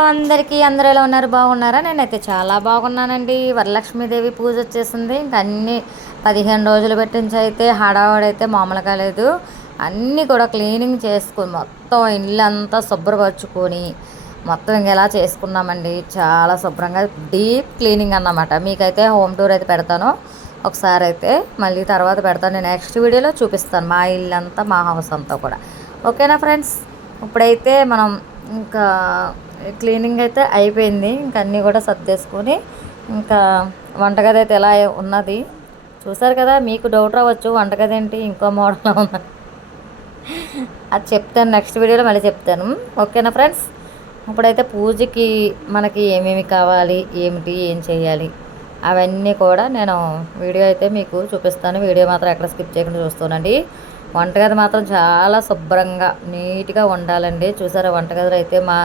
అందరూ ఎలా ఉన్నారు? బాగున్నారా? నేనైతే చాలా బాగున్నానండి. వరలక్ష్మీదేవి పూజ వచ్చేసింది. ఇంక అన్నీ 15 రోజులు పెట్టించి అయితే హడావడైతే మామూలుగా లేదు. అన్నీ కూడా క్లీనింగ్ చేసుకుని మొత్తం ఇల్లంతా శుభ్రపరచుకొని మొత్తం ఇంకెలా చేసుకున్నామండి. చాలా శుభ్రంగా డీప్ క్లీనింగ్ అన్నమాట. మీకైతే హోమ్ టూర్ అయితే పెడతాను. ఒకసారి అయితే మళ్ళీ తర్వాత పెడతాను. నేను నెక్స్ట్ వీడియోలో చూపిస్తాను మా ఇల్లంతా, మా హౌస్ అంతా కూడా. ఓకేనా ఫ్రెండ్స్? ఇప్పుడైతే మనం ఇంకా క్లీనింగ్ అయితే అయిపోయింది. ఇంకా అన్నీ కూడా సర్దేసుకొని ఇంకా వంటగది అయితే ఎలా ఉన్నది చూసారు కదా. మీకు డౌట్ రావచ్చు, వంటగది ఏంటి ఇంకో మోడల్లో ఉంది, అది చెప్తాను నెక్స్ట్ వీడియోలో మళ్ళీ చెప్తాను. ఓకేనా ఫ్రెండ్స్? ఇప్పుడైతే పూజకి మనకి ఏమేమి కావాలి, ఏమిటి, ఏం చేయాలి అవన్నీ కూడా నేను వీడియో అయితే మీకు చూపిస్తాను. వీడియో మాత్రం ఎక్కడ స్కిప్ చేయకుండా చూస్తానండి. వంటగది మాత్రం చాలా శుభ్రంగా నీట్గా ఉండాలండి. చూసారా వంటగదిలో అయితే మా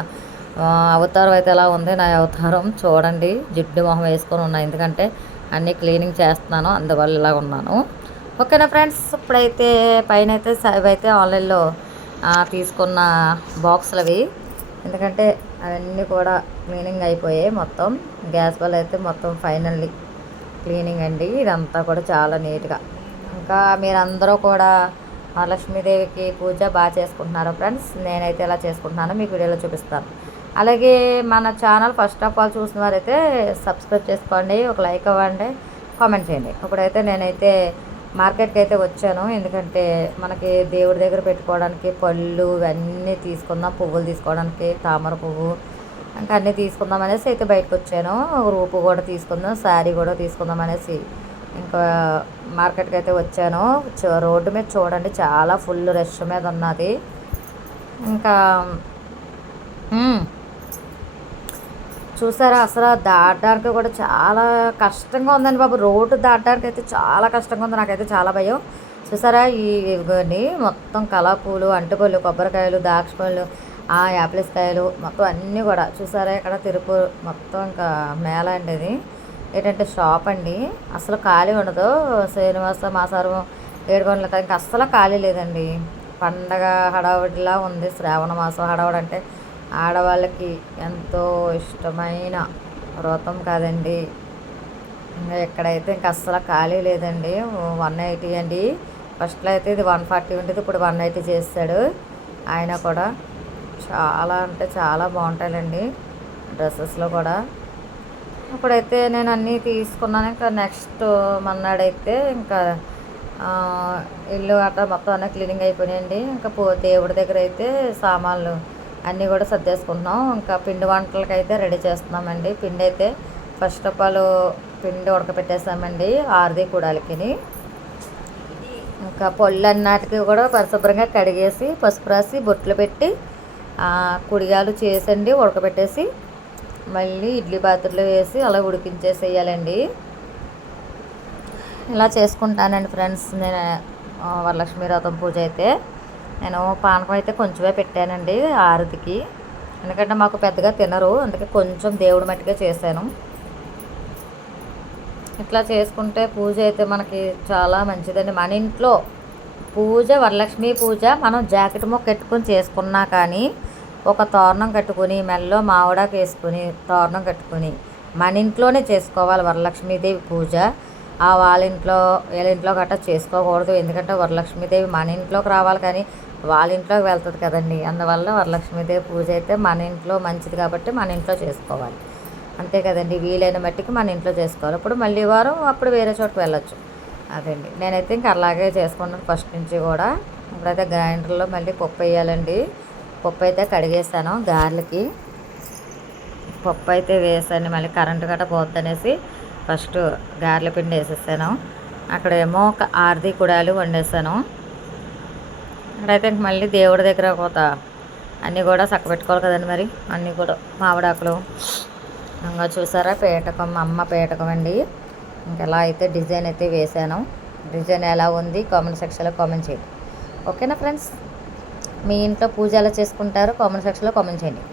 అవతారం అయితే ఎలా ఉంది, నా అవతారం చూడండి. జిడ్డు మొహం వేసుకొని ఉన్నాయి, ఎందుకంటే అన్నీ క్లీనింగ్ చేస్తున్నాను, అందువల్ల ఇలా ఉన్నాను. ఓకేనా ఫ్రెండ్స్? ఇప్పుడైతే పైన అయితే ఇవైతే ఆన్లైన్లో తీసుకున్న బాక్సులు అవి, ఎందుకంటే అవన్నీ కూడా క్లీనింగ్ అయిపోయాయి. మొత్తం గ్యాస్ వల్ల అయితే మొత్తం ఫైనల్లీ క్లీనింగ్ అండి. ఇదంతా కూడా చాలా నీట్గా. ఇంకా మీరందరూ కూడా వరలక్ష్మీదేవికి పూజ బాగా చేసుకుంటున్నారు ఫ్రెండ్స్. నేనైతే ఎలా చేసుకుంటున్నానో మీకు వీడియోలో చూపిస్తాను. అలాగే మన ఛానల్ ఫస్ట్ ఆఫ్ ఆల్ చూసిన వారైతే సబ్స్క్రైబ్ చేసుకోండి, ఒక లైక్ ఇవ్వండి, కామెంట్ చేయండి. ఇప్పుడైతే నేనైతే మార్కెట్కి అయితే వచ్చాను, ఎందుకంటే మనకి దేవుడి దగ్గర పెట్టుకోవడానికి పళ్ళు ఇవన్నీ తీసుకుందాం, పువ్వులు తీసుకోవడానికి తామర పువ్వు ఇంకా అన్నీ తీసుకుందాం అనేసి అయితే బయటకు వచ్చాను. రూపు కూడా తీసుకుందాం, శారీ కూడా తీసుకుందాం అనేసి ఇంకా మార్కెట్కి అయితే వచ్చాను. రోడ్డు మీద చూడండి చాలా ఫుల్ రష్ మీద ఉన్నది. ఇంకా చూసారా అసలు దాటడానికి కూడా చాలా కష్టంగా ఉందండి బాబు. రోడ్డు దాటడానికి అయితే చాలా కష్టంగా ఉంది, నాకైతే చాలా భయం. చూసారా ఇవన్నీ మొత్తం కలపూలు, అంటుపళ్ళు, కొబ్బరికాయలు, ద్రాక్షపళ్ళు, యాపిల్స్కాయలు మొత్తం అన్నీ కూడా చూసారా. ఇక్కడ తిరుపు మొత్తం ఇంకా మేళ అండి. ఇది ఏంటంటే షాప్ అండి, అసలు ఖాళీ ఉండదు. శ్రీనివాస మాసారు 7 గంటల ఇంకా అస్సలు ఖాళీ లేదండి. పండగ హడావుడిలా ఉంది. శ్రావణ మాసం హడావుడి అంటే ఆడవాళ్ళకి ఎంతో ఇష్టమైన వ్రతం కాదండి. ఇంకా ఎక్కడైతే ఇంకా అస్సలు ఖాళీ లేదండి. 180 అండి. ఫస్ట్లో అయితే ఇది 140 ఉండేది, ఇప్పుడు 180 చేస్తాడు ఆయన కూడా. చాలా అంటే చాలా బాగుంటాయండి డ్రెస్సెస్లో కూడా. ఇప్పుడైతే నేను అన్నీ తీసుకున్నాను. ఇంకా నెక్స్ట్ మన్నాడైతే ఇంకా ఇల్లు అట్లా మొత్తం అన్నీ క్లీనింగ్ అయిపోయినాయండి. ఇంకా దేవుడి దగ్గర అయితే సామాన్లు అన్నీ కూడా సర్దేసుకుంటున్నాం. ఇంకా పిండి వంటలకి అయితే రెడీ చేస్తున్నామండి. పిండి అయితే ఫస్ట్ ఆఫ్ ఆల్ పిండి ఉడకపెట్టేసామండి 6 కూడాలకి. ఇంకా పళ్ళు అన్నిటికీ కూడా పరిశుభ్రంగా కడిగేసి పసుపు రాసి బొట్లు పెట్టి కుడియాలు చేసండి ఉడకబెట్టేసి మళ్ళీ ఇడ్లీ పాత్రలో వేసి అలా ఉడికించేసేయాలండి. ఇలా చేసుకుంటానండి ఫ్రెండ్స్. నేను వరలక్ష్మీ వ్రతం పూజ అయితే నేను పానకం అయితే కొంచెమే పెట్టానండి ఆరతికి, ఎందుకంటే మాకు పెద్దగా తినరు, అందుకే కొంచెం దేవుడి మట్టిగా చేశాను. ఇట్లా చేసుకుంటే పూజ అయితే మనకి చాలా మంచిదండి. మన ఇంట్లో పూజ వరలక్ష్మీ పూజ మనం జాకెట్ మొక్క కట్టుకొని చేసుకున్నా కానీ ఒక తోరణం కట్టుకొని మెల్లో మామిడాకు వేసుకొని తోరణం కట్టుకొని మన ఇంట్లోనే చేసుకోవాలి వరలక్ష్మీదేవి పూజ. వాళ్ళ ఇంట్లో వీళ్ళ ఇంట్లో గట్రా చేసుకోకూడదు, ఎందుకంటే వరలక్ష్మీదేవి మన ఇంట్లోకి రావాలి కానీ వాళ్ళ ఇంట్లోకి వెళ్తుంది కదండి. అందువల్ల వరలక్ష్మీదేవి పూజ అయితే మన ఇంట్లో మంచిది కాబట్టి మన ఇంట్లో చేసుకోవాలి, అంతే కదండి. వీలైన మట్టికి మన ఇంట్లో చేసుకోవాలి. ఇప్పుడు మళ్ళీ వారం అప్పుడు వేరే చోటుకు వెళ్ళొచ్చు, అదండి. నేనైతే ఇంకా అలాగే చేసుకున్నాను ఫస్ట్ నుంచి కూడా. ఇప్పుడైతే గ్రైండర్లో మళ్ళీ పప్పు వేయాలండి. పప్పు అయితే కడిగేసాను, గారెలకి పప్పు అయితే వేసాను. మళ్ళీ కరెంటు గట్ట పోద్ది అనేసి ఫస్ట్ గారెల పిండి వేసేసాను. అక్కడేమో ఒక 6 కుడాలు వండేసాను. అక్కడైతే ఇంక మళ్ళీ దేవుడి దగ్గర కోత అన్నీ కూడా చక్కబెట్టుకోవాలి కదండి. మరి అన్నీ కూడా మామిడాకులు ఇంకా చూసారా పేటకం, అమ్మ పేటకం అండి. ఇంకెలా అయితే డిజైన్ అయితే వేసాను. డిజైన్ ఎలా ఉంది కామెంట్ సెక్షన్లో కామెంట్ చేయండి. ఓకేనా ఫ్రెండ్స్? మీ ఇంట్లో పూజ ఎలా చేసుకుంటారో కామెంట్ సెక్షన్లో కామెంట్ చేయండి.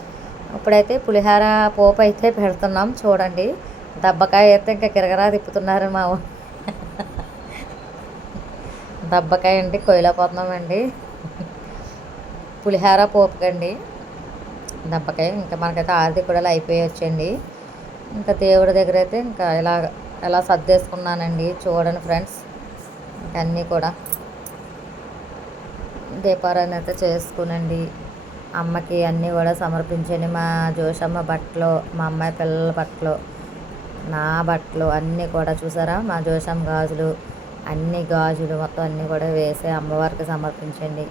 ఇప్పుడైతే పులిహార పోపు అయితే పెడుతున్నాం చూడండి. దబ్బకాయ అయితే ఇంకా కిరగరా తిప్పుతున్నారు మా దబ్బకాయ అండి కొయ్యలేకపోతున్నామండి. పులిహార పోపుకండి దెబ్బకి. ఇంకా మనకైతే ఆరతి కూడా అయిపోయొచ్చండి. ఇంకా దేవుడి దగ్గర అయితే ఇంకా ఎలా సర్దేసుకున్నానండి చూడండి ఫ్రెండ్స్. ఇంకా అన్నీ కూడా దీపారాధన అయితే చేసుకునండి. అమ్మకి అన్నీ కూడా సమర్పించండి. మా జోషమ్మ బట్టలు, మా అమ్మాయి పిల్లల బట్టలు, నా బట్టలు అన్నీ కూడా చూసారా, మా జోషమ్మ గాజులు, అన్ని గాజులు మొత్తం అన్నీ కూడా వేసి అమ్మవారికి సమర్పించండి.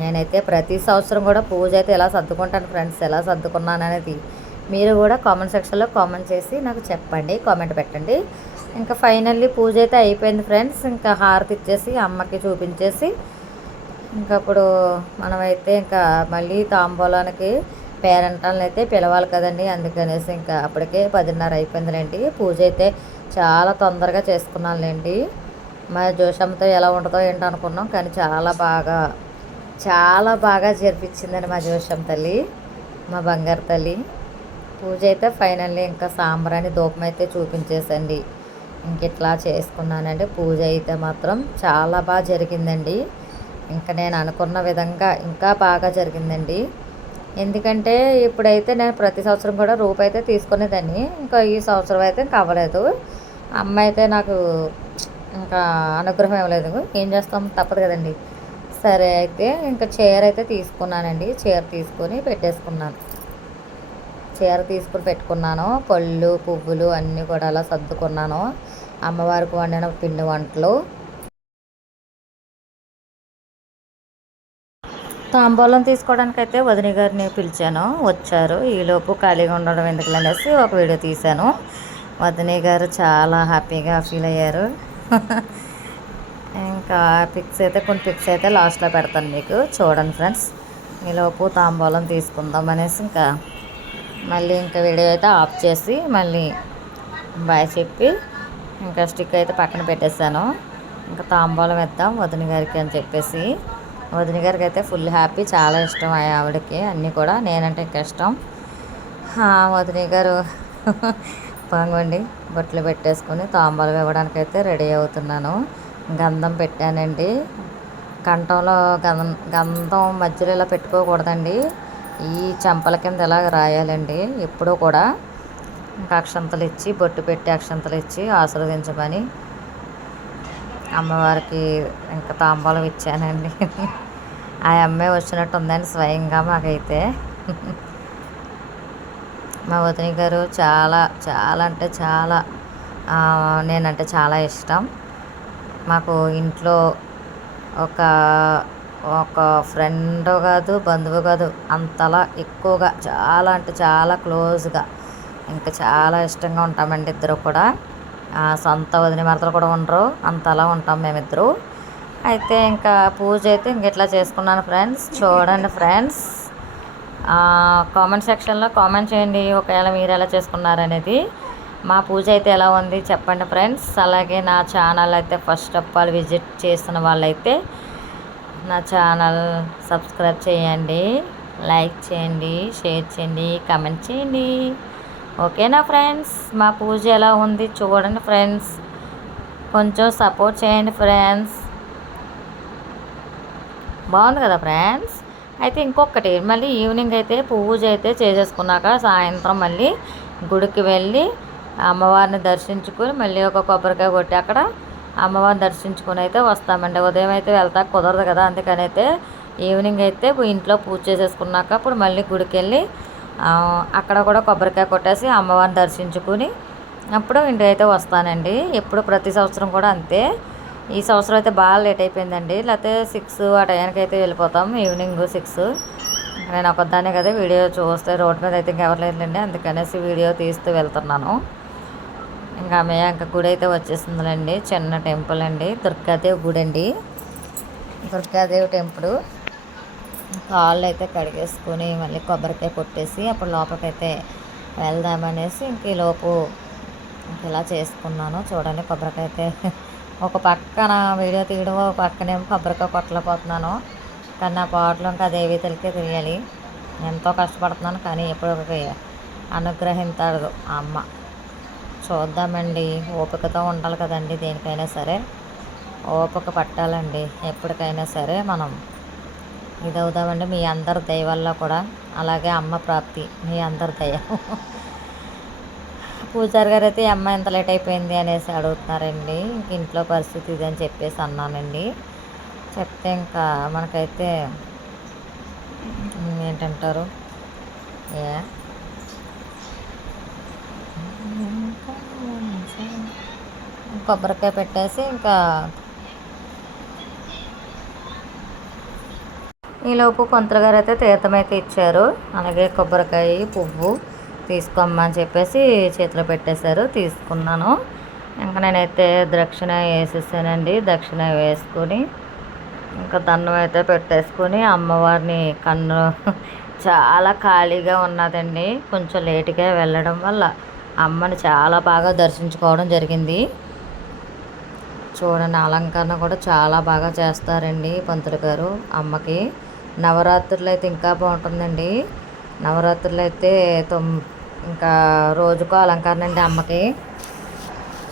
నేనైతే ప్రతి సంవత్సరం కూడా పూజ అయితే ఎలా సర్దుకుంటాను ఫ్రెండ్స్. ఎలా సర్దుకున్నాను అనేది మీరు కూడా కామెంట్ సెక్షన్లో కామెంట్ చేసి నాకు చెప్పండి, కామెంట్ పెట్టండి. ఇంకా ఫైనల్లీ పూజ అయితే అయిపోయింది ఫ్రెండ్స్. ఇంకా హారతి ఇచ్చేసి అమ్మకి చూపించేసి ఇంకా అప్పుడు మనమైతే ఇంకా మళ్ళీ తాంబూలానికి పేరెంటాలను అయితే పిలవాలి కదండి. అందుకనేసి ఇంకా అప్పటికే 10:30 అయిపోయిందిలేండి. పూజ అయితే చాలా తొందరగా చేసుకున్నానులేండి. మా జోషమ్మతో ఎలా ఉంటుందో ఏంటో అనుకున్నాం, కానీ చాలా బాగా జరిపించిందండి మా జోషమ్మ తల్లి, మా బంగారు తల్లి. పూజ అయితే ఫైనల్లీ ఇంకా సాంబ్రాణి ధూపం అయితే చూపించేసండి. ఇంక ఇట్లా చేసుకున్నానండి. పూజ అయితే మాత్రం చాలా బాగా జరిగిందండి. ఇంకా నేను అనుకున్న విధంగా ఇంకా బాగా జరిగిందండి. ఎందుకంటే ఇప్పుడైతే నేను ప్రతి సంవత్సరం కూడా రూపాయి అయితే తీసుకునేదాన్ని. ఇంకా ఈ సంవత్సరం అయితే ఇంకా అవ్వలేదు. అమ్మ అయితే నాకు ఇంకా అనుగ్రహం ఇవ్వలేదు. ఏం చేస్తాం, తప్పదు కదండి. సరే అయితే ఇంకా చీర అయితే తీసుకున్నానండి. చీర తీసుకొని పెట్టేసుకున్నాను. చీర తీసుకుని పెట్టుకున్నాను. పళ్ళు పువ్వులు అన్నీ కూడా అలా సర్దుకున్నాను. అమ్మవారికి వండిన పిండి వంటలు. తాంబూలం తీసుకోవడానికైతే వదిన గారిని పిలిచాను, వచ్చారు. ఈలోపు ఖాళీగా ఉండడం ఎందుకు అనేసి ఒక వీడియో తీశాను. వదిన గారు చాలా హ్యాపీగా ఫీల్ అయ్యారు. ఇంకా కొన్ని పిక్స్ అయితే లాస్ట్లో పెడతాను మీకు చూడండి ఫ్రెండ్స్. ఈలోపు తాంబూలం తీసుకుందాం అనేసి ఇంకా మళ్ళీ ఇంకా వీడియో అయితే ఆఫ్ చేసి మళ్ళీ బాయ్ చెప్పి ఇంకా స్టిక్ అయితే పక్కన పెట్టేశాను. ఇంకా తాంబూలం ఇద్దాం వదిన గారికి అని చెప్పేసి. వదిన గారికి అయితే ఫుల్ హ్యాపీ, చాలా ఇష్టం ఆవిడకి అన్నీ కూడా. నేనంటే ఇంకా ఇష్టం. వదిన గారు పాంగండి బొట్లు పెట్టేసుకొని తాంబూలం ఇవ్వడానికైతే రెడీ అవుతున్నాను. గంధం పెట్టానండి. కంఠంలో గంధం మధ్యలో ఇలా పెట్టుకోకూడదండి. ఈ చెంపల కింద ఇలా రాయాలండి ఎప్పుడూ కూడా. ఇంకా అక్షంతలు ఇచ్చి బొట్టు పెట్టి అక్షంతలు ఇచ్చి ఆశీర్వదించమని అమ్మవారికి ఇంకా తాంబూలం ఇచ్చానండి. ఆ అమ్మాయి వచ్చినట్టు ఉందండి స్వయంగా మాకైతే. మా వదిన గారు చాలా అంటే చాలా నేనంటే చాలా ఇష్టం. మాకు ఇంట్లో ఒక ఫ్రెండ్ కాదు, బంధువు కాదు, అంతలా ఎక్కువగా చాలా అంటే చాలా క్లోజ్గా ఇంకా చాలా ఇష్టంగా ఉంటామండి ఇద్దరు కూడా. సొంత వదిన మరదలు కూడా ఉండరు, అంతలా ఉంటాం మేమిద్దరు. అయితే ఇంకా పూజ అయితే ఇంక ఇట్లా చేసుకున్నాను ఫ్రెండ్స్. చూడండి ఫ్రెండ్స్, కామెంట్ సెక్షన్లో కామెంట్ చేయండి ఒకవేళ మీరు ఎలా చేసుకున్నారనేది. మా పూజ అయితే ఎలా ఉంది చెప్పండి ఫ్రెండ్స్. అలాగే నా ఛానల్ అయితే ఫస్ట్ ఆఫ్ ఆల్ విజిట్ చేసిన వాళ్ళైతే నా ఛానల్ సబ్స్క్రైబ్ చేయండి, లైక్ చేయండి, షేర్ చేయండి, కామెంట్ చేయండి. ఓకేనా ఫ్రెండ్స్. మా పూజ ఎలా ఉంది చూడండి ఫ్రెండ్స్, కొంచెం సపోర్ట్ చేయండి ఫ్రెండ్స్. బాగుంది కదా ఫ్రెండ్స్. అయితే ఇంకొకటి మళ్ళీ ఈవినింగ్ అయితే పూజ అయితే చేసేసుకున్నాక సాయంత్రం మళ్ళీ గుడికి వెళ్ళి అమ్మవారిని దర్శించుకొని మళ్ళీ ఒక కొబ్బరికాయ కొట్టి అక్కడ అమ్మవారిని దర్శించుకొని అయితే వస్తామండి. ఉదయం అయితే వెళ్తా కుదరదు కదా, అందుకని అయితే ఈవినింగ్ అయితే ఇంట్లో పూజ చేసేసుకున్నాక అప్పుడు మళ్ళీ గుడికి వెళ్ళి అక్కడ కూడా కొబ్బరికాయ కొట్టేసి అమ్మవారిని దర్శించుకుని అప్పుడు ఇంటికి అయితే వస్తానండి. ఎప్పుడు ప్రతి సంవత్సరం కూడా అంతే. ఈ సంవత్సరం అయితే బాగా లేట్ అయిపోయిందండి. లేకపోతే 6 ఆ టైంకి అయితే వెళ్ళిపోతాం, ఈవినింగ్ 6. నేను ఒకదాన్నే కదా వీడియో చూస్తే రోడ్డు మీద అయితే ఇంకెవరు లేదులేండి, అందుకనేసి వీడియో తీస్తూ వెళ్తున్నాను. ఇంకా ఇంకా గుడి అయితే వచ్చేసిందిలేండి. చిన్న టెంపుల్ అండి, దుర్గాదేవి గుడి అండి. దుర్గాదేవి టెంపుల్. కాళ్ళు అయితే కడిగేసుకొని మళ్ళీ కొబ్బరికాయ కొట్టేసి అప్పుడు లోపలికైతే వెళ్దామనేసి ఇంక ఈలోపు ఇలా చేసుకున్నాను. చూడండి కొబ్బరికాయ అయితే ఒక పక్కన వీడియో తీయడం, ఒక పక్కనేమో కొబ్బరికాయ కొట్టలేకపోతున్నాను. కానీ నా పాటలు ఇంకా దేవి తల్లికే తెలియాలి. ఎంతో కష్టపడుతున్నాను కానీ ఎప్పుడు అనుగ్రహించాడు ఆ అమ్మ. చూద్దామండి, ఓపికతో ఉండాలి కదండి. దేనికైనా సరే ఓపిక పట్టాలండి. ఎప్పటికైనా సరే మనం ఇదవుదామండి మీ అందరి దయ వల్ల కూడా, అలాగే అమ్మ ప్రాప్తి మీ అందరి దయ. పూజారి గారు అయితే ఈ అమ్మాయి ఎంత లేట్ అయిపోయింది అనేసి అడుగుతున్నారండి. ఇంట్లో పరిస్థితి ఇది అని చెప్పేసి అన్నానండి. చెప్తే ఇంకా మనకైతే ఏంటంటారు ఏ కొబ్బరికాయ పెట్టేసి ఇంకా ఈలోపు పంతులు గారు అయితే తీర్థం అయితే ఇచ్చారు. అలాగే కొబ్బరికాయ పువ్వు తీసుకోమ్మని చెప్పేసి చేతిలో పెట్టేశారు. తీసుకున్నాను. ఇంకా నేనైతే దక్షిణ వేసేసానండి. దక్షిణ వేసుకొని ఇంకా దండం అయితే పెట్టేసుకొని అమ్మవారిని కన్ను చాలా ఖాళీగా ఉన్నదండి. కొంచెం లేటుగా వెళ్ళడం వల్ల అమ్మని చాలా బాగా దర్శించుకోవడం జరిగింది. చూడండి అలంకరణ కూడా చాలా బాగా చేస్తారండి పంతులు గారు అమ్మకి. నవరాత్రులు అయితే ఇంకా బాగుంటుందండి. నవరాత్రులు అయితే ఇంకా రోజుకో అలంకరణ అండి అమ్మకి.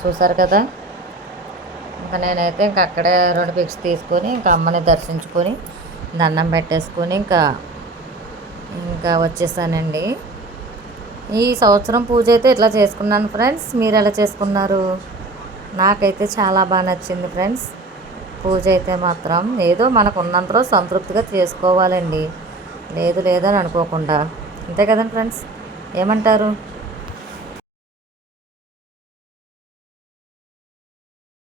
చూసారు కదా. ఇంకా నేనైతే ఇంకా అక్కడే 2 పిక్స్ తీసుకొని ఇంకా అమ్మని దర్శించుకొని దండం పెట్టేసుకొని ఇంకా వచ్చేసానండి. ఈ సంవత్సరం పూజ అయితే ఇట్లా చేసుకున్నాను ఫ్రెండ్స్. మీరు ఎలా చేసుకున్నారు? నాకైతే చాలా బాగా నచ్చింది ఫ్రెండ్స్. పూజ అయితే మాత్రం ఏదో మనకు ఉన్నంతలో సంతృప్తిగా చేసుకోవాలండి. లేదు లేదని అనుకోకుండా. అంతే కదండి ఫ్రెండ్స్, ఏమంటారు?